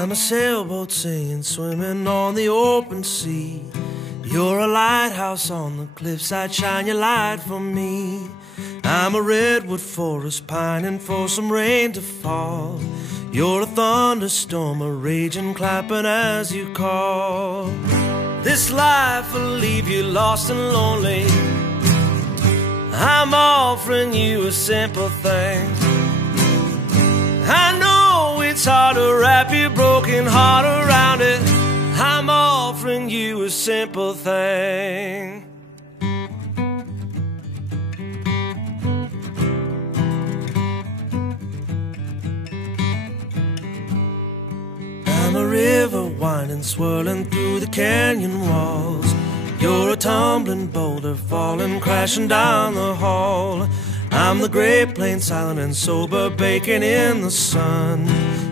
I'm a sailboat singing, swimming on the open sea. You're a lighthouse on the cliffside, shine your light for me. I'm a redwood forest pining for some rain to fall. You're a thunderstorm, a raging, clapping as you call. This life will leave you lost and lonely. I'm offering you a simple thing. I know it's hard to wrap your broken heart around it. I'm offering you a simple thing. I'm a river winding, swirling through the canyon walls. You're a tumbling boulder falling, crashing down the hall. I'm the great plain, silent and sober, baking in the sun.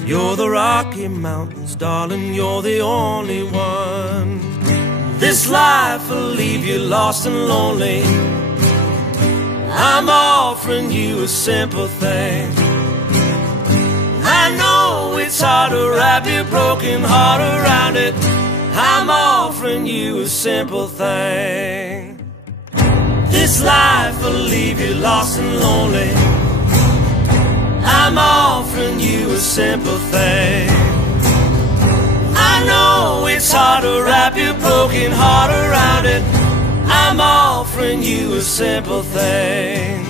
You're the Rocky Mountains, darling, you're the only one. This life will leave you lost and lonely. I'm offering you a simple thing. I know it's hard to wrap your broken heart around it. I'm offering you a simple thing. This life will leave you lost and lonely. I'm offering you a simple thing. I know it's hard to wrap your broken heart around it. I'm offering you a simple thing.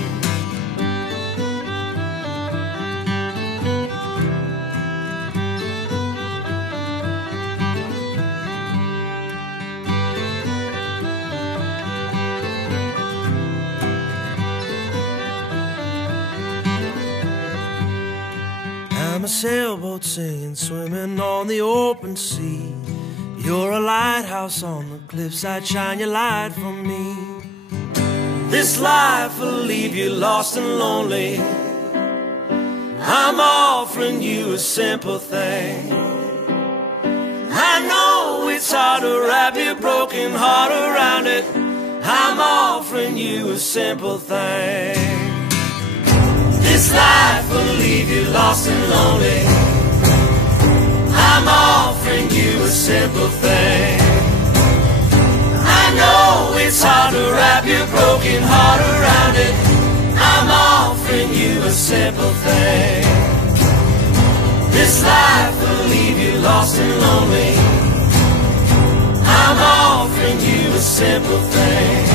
I'm a sailboat singing, swimming on the open sea. You're a lighthouse on the cliffside, shine your light for me. This life will leave you lost and lonely. I'm offering you a simple thing. I know it's hard to wrap your broken heart around it. I'm offering you a simple thing. This life will leave you lost and lonely. I'm offering you a simple thing. I know it's hard to wrap your broken heart around it. I'm offering you a simple thing. This life will leave you lost and lonely. I'm offering you a simple thing.